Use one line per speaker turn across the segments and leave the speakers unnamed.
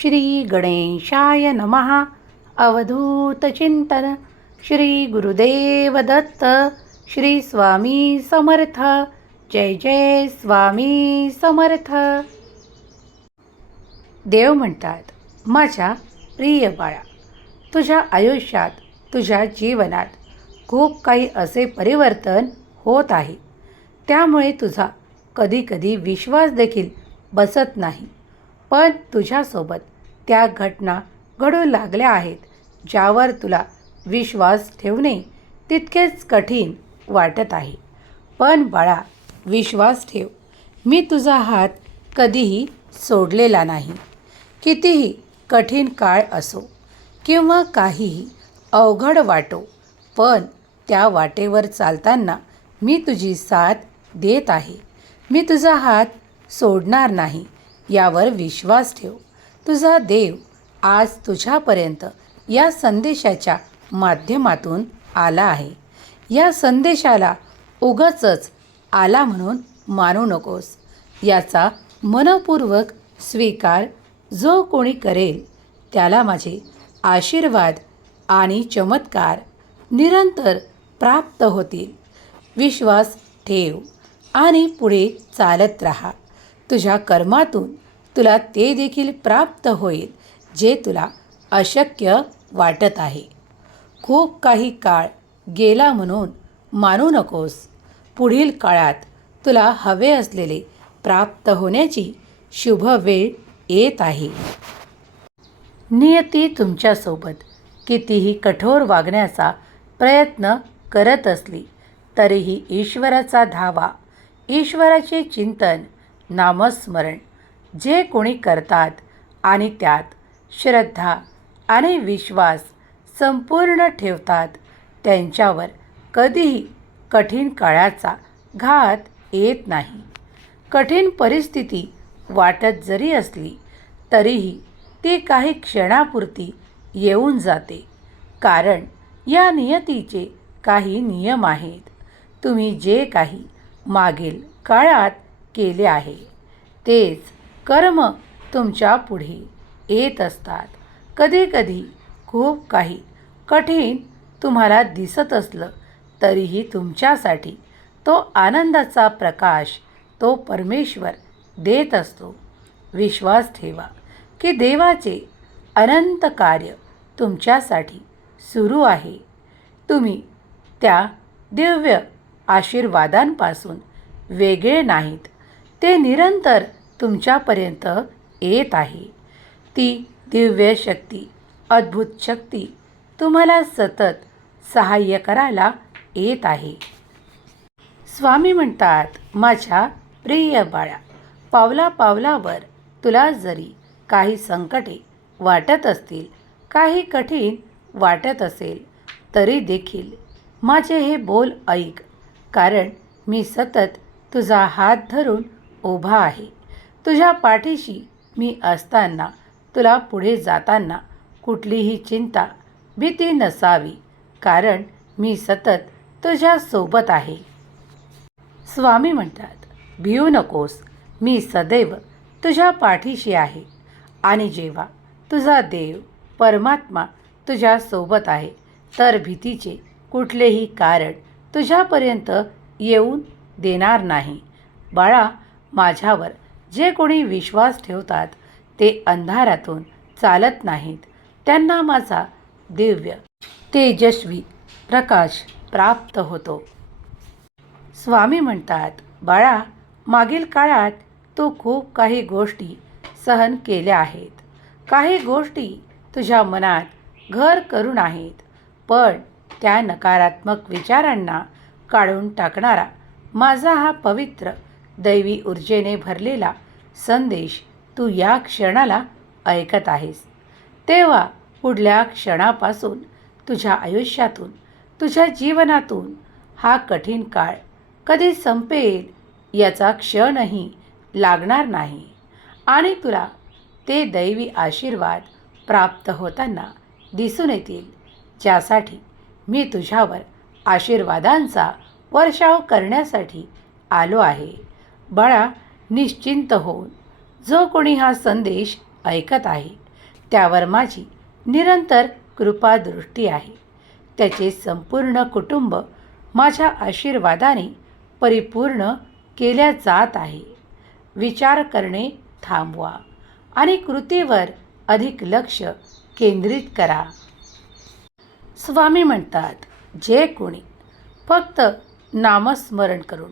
श्री गणेशाय नमः। अवधूतचिंतन श्री गुरुदेव दत्त श्री स्वामी समर्थ। जय जय स्वामी समर्थ। देव म्हणतात माझ्या प्रिय बाळा तुझ्या आयुष्यात तुझ्या जीवनात खूप काही असे परिवर्तन होत आहे. त्यामुळे तुझा कधीकधी विश्वास देखील बसत नाही. पण तुझ्यासोबत त्या घटना घडू लागल्या आहेत ज्यावर तुला विश्वास ठेवणे तितकेच कठीण वाटत आहे. पण बाळा विश्वास ठेव. मी तुझा हात कधीही सोडलेला नाही. कितीही कठीण काळ असो किंवा काहीही अवघड वाटो पण त्या वाटेवर चालताना मी तुझी साथ देत आहे. मी तुझा हात सोडणार नाही. यावर विश्वास ठेव. तुझा देव आज तुझ्यापर्यंत या संदेशाच्या माध्यमातून आला आहे. या संदेशाला उगाचच आला म्हणून मानू नकोस. याचा मनपूर्वक स्वीकार जो कोणी करेल त्याला माझे आशीर्वाद आणि चमत्कार निरंतर प्राप्त होतील. विश्वास ठेव आणि पुढे चालत राहा. तुझ्या कर्मातून तुला ते देखील प्राप्त होईल जे तुला अशक्य वाटत आहे. खूप काही काळ गेला म्हणून मानू नकोस. पुढील काळात तुला हवे असलेले प्राप्त होण्याची शुभ वेळ येत आहे. नियती तुमच्यासोबत कितीही कठोर वागण्याचा प्रयत्न करत असली तरीही ईश्वराचा धावा ईश्वराचे चिंतन नामस्मरण जे कोणी करतात आणि त्यात श्रद्धा आणि विश्वास संपूर्ण ठेवतात त्यांच्यावर कधीही कठीण काळाचा घात येत नाही. कठीण परिस्थिती वाटत जरी असली तरीही ती काही क्षणापुरती येऊन जाते. कारण या नियतीचे काही नियम आहेत. तुम्ही जे काही मागील काळात केले आहे. तेच कर्म तुमच्यापुढे येत असतात. कधीकधी खूप काही कठीण तुम्हाला दिसत असलं तरीही तुमच्यासाठी तो आनंदाचा प्रकाश तो परमेश्वर देत असतो. विश्वास ठेवा की देवाचे अनंत कार्य तुमच्यासाठी सुरू आहे. तुम्ही त्या दिव्य आशीर्वादांपासून वेगळे नाहीत. ते निरंतर तुमच्यापर्यंत येत आहे. ती दिव्य शक्ती अद्भुत शक्ती तुम्हाला सतत सहाय्य करायला येत आहे. स्वामी म्हणतात माझ्या प्रिय बाळा पावला पावलावर तुला जरी काही संकटे वाटत असतील काही कठीण वाटत असेल तरी देखील माझे हे बोल ऐक कारण मी सतत तुझा हात धरून उभा आहे. तुझ्या पाठीशी मी असताना तुला पुढे जाताना कुठलीही चिंता भीती नसावी कारण मी सतत तुझ्यासोबत आहे. स्वामी म्हणतात भिऊ नकोस मी सदैव तुझ्या पाठीशी आहे. आणि जेव्हा तुझा देव परमात्मा तुझ्यासोबत आहे तर भीतीचे कुठलेही कारण तुझ्यापर्यंत येऊन देणार नाही. बाळा माझ्यावर जे कोणी विश्वास ठेवतात ते अंधारातून चालत नाहीत. त्यांना माझा दिव्य तेजस्वी प्रकाश प्राप्त होतो. स्वामी म्हणतात बाळा मागील काळात तू खूप काही गोष्टी सहन केल्या आहेत. काही गोष्टी तुझ्या मनात घर करून आहेत पण त्या नकारात्मक विचारांना काढून टाकणारा माझा हा पवित्र दैवी ऊर्जेने भरलेला संदेश तू या क्षणाला ऐकत आहेस. तेव्हा पुढल्या क्षणापासून तुझ्या आयुष्यातून तुझ्या जीवनातून हा कठीण काळ कधी संपेल याचा क्षणही लागणार नाही. आणि तुला ते दैवी आशीर्वाद प्राप्त होताना दिसून येतील ज्यासाठी मी तुझ्यावर आशीर्वादांचा वर्षाव करण्यासाठी आलो आहे. बाळा निश्चिंत होऊन जो कोणी हा संदेश ऐकत आहे त्यावर माझी निरंतर कृपादृष्टी आहे. त्याचे संपूर्ण कुटुंब माझ्या आशीर्वादाने परिपूर्ण केल्या जात आहे. विचार करणे थांबवा आणि कृतीवर अधिक लक्ष केंद्रित करा. स्वामी म्हणतात जे कोणी फक्त नामस्मरण करून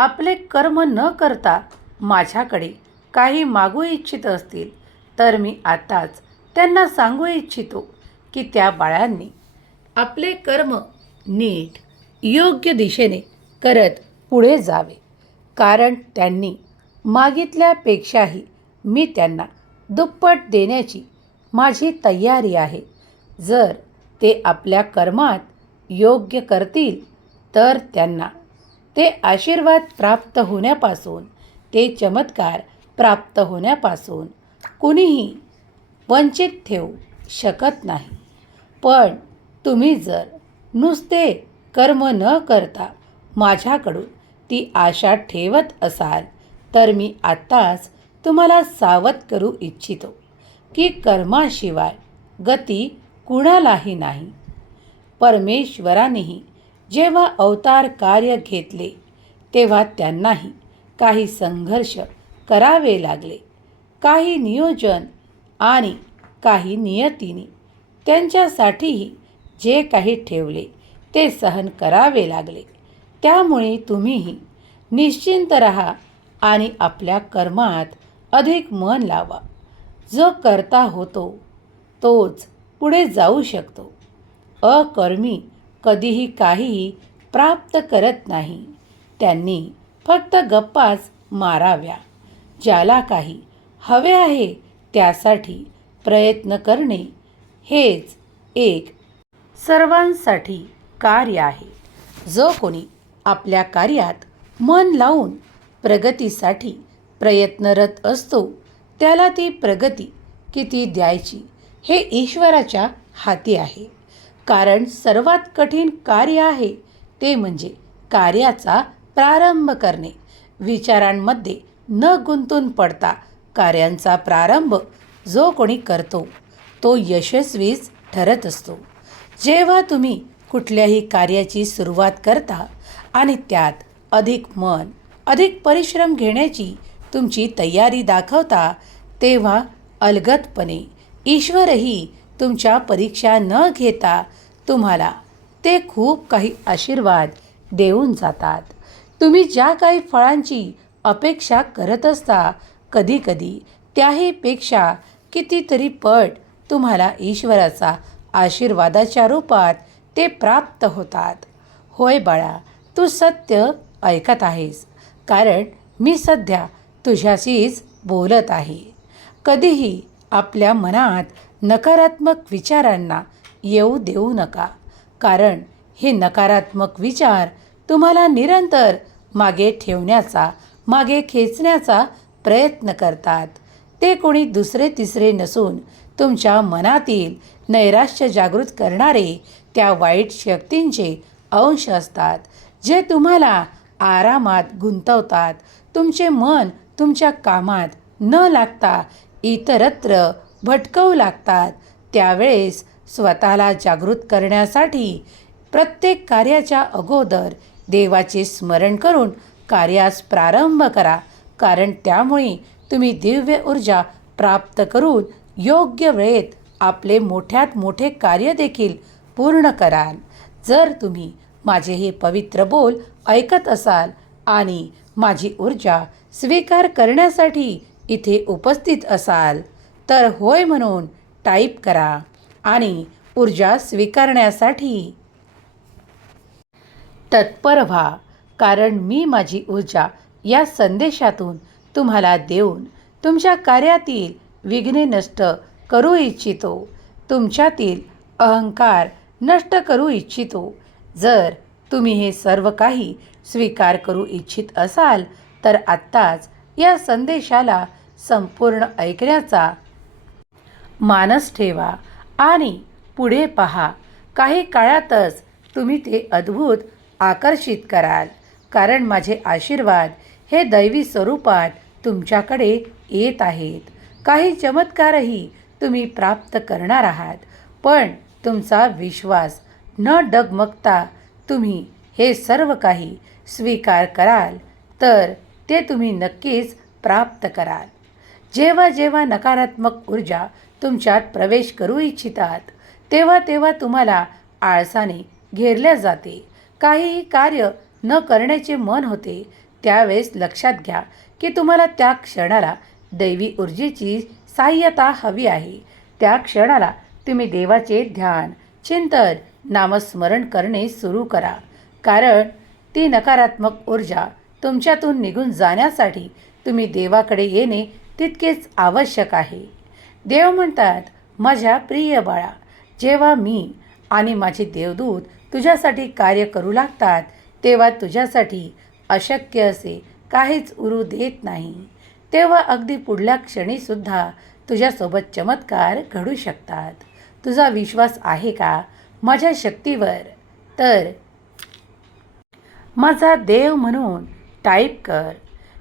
आपले कर्म न करता माझ्याकडे काही मागू इच्छित असतील तर मी आताच त्यांना सांगू इच्छितो की त्या बाळांनी आपले कर्म नीट योग्य दिशेने करत पुढे जावे. कारण त्यांनी मागितल्यापेक्षाही मी त्यांना दुप्पट देण्याची माझी तयारी आहे. जर ते आपल्या कर्मात योग्य करतील तर त्यांना ते आशीर्वाद प्राप्त होण्यापासून ते चमत्कार प्राप्त होण्यापासून कुणीही वंचित ठेवू शकत नाही. पण तुम्ही जर नुसते कर्म न करता माझ्याकडून ती आशा ठेवत असाल तर मी आत्ताच तुम्हाला सावध करू इच्छितो की कर्माशिवाय गती कुणालाही नाही. परमेश्वरानेही जेव्हा अवतार कार्य घेतले तेव्हा त्यांनाही काही संघर्ष करावे लागले. काही नियोजन आणि काही नियतीने त्यांच्यासाठीही जे काही ठेवले ते सहन करावे लागले. त्यामुळे तुम्हीही निश्चिंत रहा आणि आपल्या कर्मात अधिक मन लावा. जो करता होतो तोच पुढे जाऊ शकतो. अकर्मी कधीही काहीही प्राप्त करत नाही. त्यांनी फक्त गप्पाच माराव्या. ज्याला काही हवे आहे त्यासाठी प्रयत्न करणे हेच एक सर्वांसाठी कार्य आहे. जो कोणी आपल्या कार्यात मन लावून प्रगतीसाठी प्रयत्नरत असतो त्याला ती प्रगती किती द्यायची हे ईश्वराच्या हाती आहे. कारण सर्वात कठीण कार्य आहे ते म्हणजे कार्याचा प्रारंभ करणे. विचारांमध्ये न गुंतून पडता कार्यांचा प्रारंभ जो कोणी करतो तो यशस्वीच ठरत असतो. जेव्हा तुम्ही कुठल्याही कार्याची सुरुवात करता आणि त्यात अधिक मन अधिक परिश्रम घेण्याची तुमची तयारी दाखवता तेव्हा अलगतपणे ईश्वरही तुमच्या परीक्षा न घेता तुम्हाला. ते खूप काही आशीर्वाद देऊन जातात. तुम्ही ज्या काही फळांची अपेक्षा करत असता कधीकधी त्याहीपेक्षा कितीतरी पट तुम्हाला ईश्वराचा आशीर्वादाच्या रूपात ते प्राप्त होतात. होय बाळा तू सत्य ऐकत आहेस. कारण मी सध्या तुझ्याशीच बोलत आहे. कधीही आपल्या मनात नकारात्मक विचारांना येऊ देऊ नका. कारण हे नकारात्मक विचार तुम्हाला निरंतर मागे ठेवण्याचा मागे खेचण्याचा प्रयत्न करतात. ते कोणी दुसरे तिसरे नसून तुमच्या मनातील नैराश्य जागृत करणारे त्या वाईट शक्तींचे अंश असतात जे तुम्हाला आरामात गुंतवतात. तुमचे मन तुमच्या कामात न लागता इतरत्र भटकवू लागतात. त्यावेळेस स्वतःला जागृत करण्यासाठी प्रत्येक कार्याच्या अगोदर देवाचे स्मरण करून कार्यास प्रारंभ करा. कारण त्यामुळे तुम्ही दिव्य ऊर्जा प्राप्त करून योग्य वेळेत आपले मोठ्यात मोठे कार्य देखील पूर्ण कराल. जर तुम्ही माझे हे पवित्र बोल ऐकत असाल आणि माझी ऊर्जा स्वीकार करण्यासाठी इथे उपस्थित असाल तर होय म्हणून टाईप करा. आणि ऊर्जा स्वीकारण्यासाठी. तत्पर व्हा कारण मी माझी ऊर्जा या संदेशातून तुम्हाला देऊन तुमच्या कार्यातील विघ्ने नष्ट करू इच्छितो. तुमच्यातील अहंकार नष्ट करू इच्छितो. जर तुम्ही हे सर्व काही स्वीकार करू इच्छित असाल तर आत्ताच या संदेशाला संपूर्ण ऐकण्याचा मानस ठेवा. आणि पुढे पहा काही काळातच तुम्ही ते अद्भुत आकर्षित कराल. कारण माझे आशीर्वाद हे दैवी स्वरूपात तुमच्याकडे येत आहेत. काही चमत्कारही तुम्ही प्राप्त करणार आहात. पण तुमचा विश्वास न डगमगता तुम्ही हे सर्व काही स्वीकार कराल तर ते तुम्ही नक्कीच प्राप्त कराल. जेव्हा जेव्हा नकारात्मक ऊर्जा तुमच्यात प्रवेश करू इच्छितात. तेव्हा तेव्हा तुम्हाला आळसाने घेरल्या जाते. काहीही कार्य न करण्याचे मन होते त्यावेळेस लक्षात घ्या की तुम्हाला त्या क्षणाला दैवी ऊर्जेची सहाय्यता हवी आहे. त्या क्षणाला तुम्ही देवाचे ध्यान चिंतन नामस्मरण करणे सुरू करा. कारण ती नकारात्मक ऊर्जा तुमच्यातून निघून जाण्यासाठी तुम्ही देवाकडे येणे तितकेच आवश्यक आहे. देव म्हणतात माझ्या प्रिय बाळा जेव्हा मी आणि माझे देवदूत तुझ्यासाठी कार्य करू लागतात तेव्हा तुझ्यासाठी अशक्य असे काहीच उरू देत नाही. तेव्हा अगदी पुढल्या क्षणीसुद्धा तुझ्यासोबत चमत्कार घडू शकतात. तुझा विश्वास आहे का? माझ्या शक्तीवर. तर माझा देव म्हणून टाईप कर.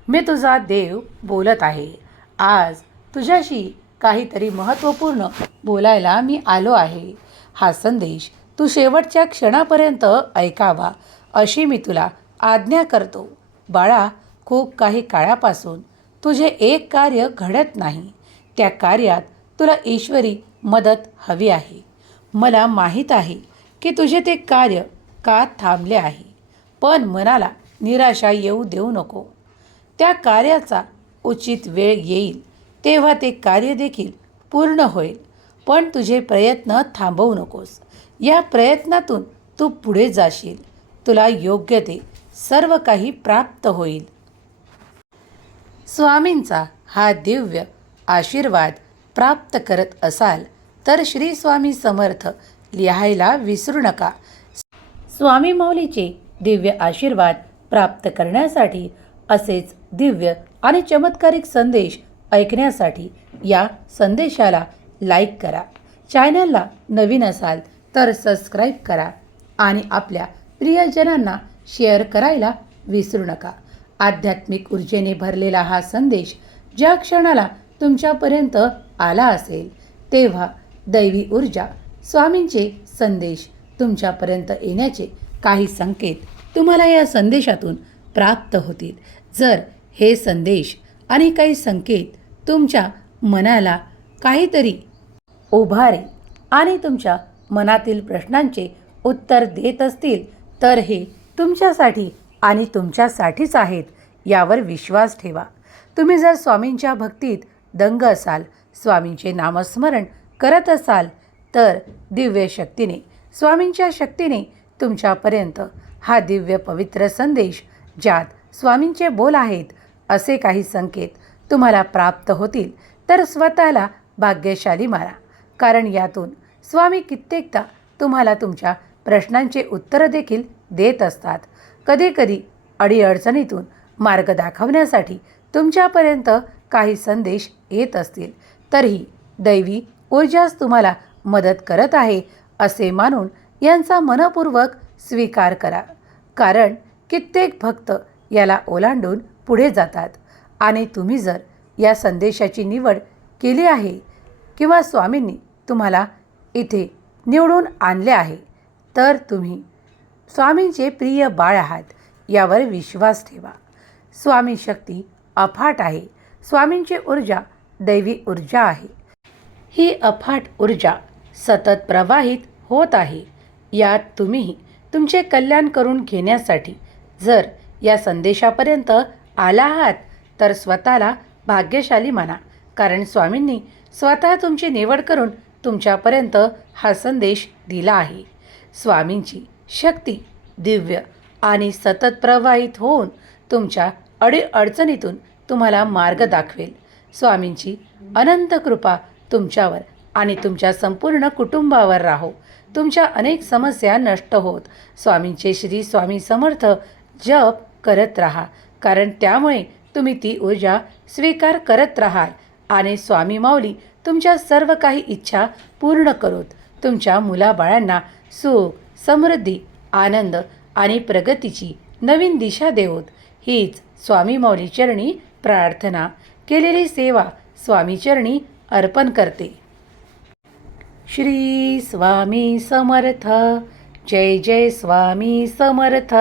मी तुझा देव बोलत आहे. आज तुझ्याशी काहीतरी महत्त्वपूर्ण बोलायला मी आलो आहे. हा संदेश तू शेवटच्या क्षणापर्यंत ऐकावा अशी मी तुला आज्ञा करतो. बाळा खूप काही काळापासून तुझे एक कार्य घडत नाही. त्या कार्यात तुला ईश्वरी मदत हवी आहे. मला माहीत आहे की तुझे ते कार्य का थांबले आहे पण मनाला निराशा येऊ देऊ नको. त्या कार्याचा उचित वेळ येईल. तेव्हा ते कार्य देखील पूर्ण होईल. पण तुझे प्रयत्न थांबवू नकोस. या प्रयत्नातून तू पुढे जाशील. तुला योग्य ते सर्व काही प्राप्त होईल. स्वामींचा हा दिव्य आशीर्वाद प्राप्त करत असाल तर श्री स्वामी समर्थ लिहायला विसरू नका. स्वामी मौलीचे दिव्य आशीर्वाद प्राप्त करण्यासाठी असेच दिव्य आणि चमत्कारिक संदेश ऐकण्यासाठी या संदेशाला लाईक करा. चॅनलला नवीन असाल तर सबस्क्राईब करा आणि आपल्या प्रियजनांना शेअर करायला विसरू नका. आध्यात्मिक ऊर्जेने भरलेला हा संदेश ज्या क्षणाला तुमच्यापर्यंत आला असेल तेव्हा दैवी ऊर्जा स्वामींचे संदेश तुमच्यापर्यंत येण्याचे काही संकेत तुम्हाला या संदेशातून प्राप्त होतील. जर हे संदेश आणि काही संकेत तुमच्या मनाला काहीतरी उभारे आणि तुमच्या मनातील प्रश्नांचे उत्तर देत असतील तर हे तुमच्यासाठी आणि तुमच्यासाठीच आहेत यावर विश्वास ठेवा. तुम्ही जर स्वामींच्या भक्तीत दंग असाल स्वामींचे नामस्मरण करत असाल तर दिव्य शक्तीने स्वामींच्या शक्तीने तुमच्यापर्यंत हा दिव्य पवित्र संदेश ज्यात स्वामींचे बोल आहेत असे काही संकेत तुम्हाला प्राप्त होतील तर स्वतःला भाग्यशाली मारा. कारण यातून स्वामी कित्येकदा तुम्हाला तुमच्या प्रश्नांचे उत्तरं देखील देत असतात. कधीकधी अडीअडचणीतून मार्ग दाखवण्यासाठी तुमच्यापर्यंत काही संदेश येत असतील. तरीही दैवी ऊर्जाच तुम्हाला मदत करत आहे असे मानून यांचा मनपूर्वक स्वीकार करा. कारण कित्येक भक्त याला ओलांडून पुढे जातात. आणि तुम्ही जर या संदेशाची निवड केली आहे किंवा स्वामींनी तुम्हाला इथे निवडून आणले आहे तर तुम्ही स्वामींचे प्रिय बाळ आहात यावर विश्वास ठेवा. स्वामी शक्ती अफाट आहे. स्वामींची ऊर्जा दैवी ऊर्जा आहे. ही अफाट ऊर्जा सतत प्रवाहित होत आहे. यात तुम्ही तुमचे कल्याण करून घेण्यासाठी जर या संदेशापर्यंत आला आहात तर स्वतःला भाग्यशाली माना. कारण स्वामींनी स्वतः तुमची निवड करून तुमच्यापर्यंत हा संदेश दिला आहे. स्वामींची शक्ती दिव्य आणि सतत प्रवाहित होऊन तुमच्या अडीअडचणीतून तुम्हाला मार्ग दाखवेल. स्वामींची अनंत कृपा तुमच्यावर आणि तुमच्या संपूर्ण कुटुंबावर राहो. तुमच्या अनेक समस्या नष्ट होत. स्वामींचे श्री स्वामी समर्थ जप करत राहा. कारण त्यामुळे तुम्ही ती ऊर्जा स्वीकार करत राहाल. आणि स्वामी माऊली तुमच्या सर्व काही इच्छा पूर्ण करोत. तुमच्या मुलाबाळांना सुख समृद्धी आनंद आणि प्रगतीची नवीन दिशा देवोत. हीच स्वामी माऊली चरणी प्रार्थना केलेली सेवा स्वामी चरणी अर्पण करते. श्री स्वामी समर्थ. जय जय स्वामी समर्थ.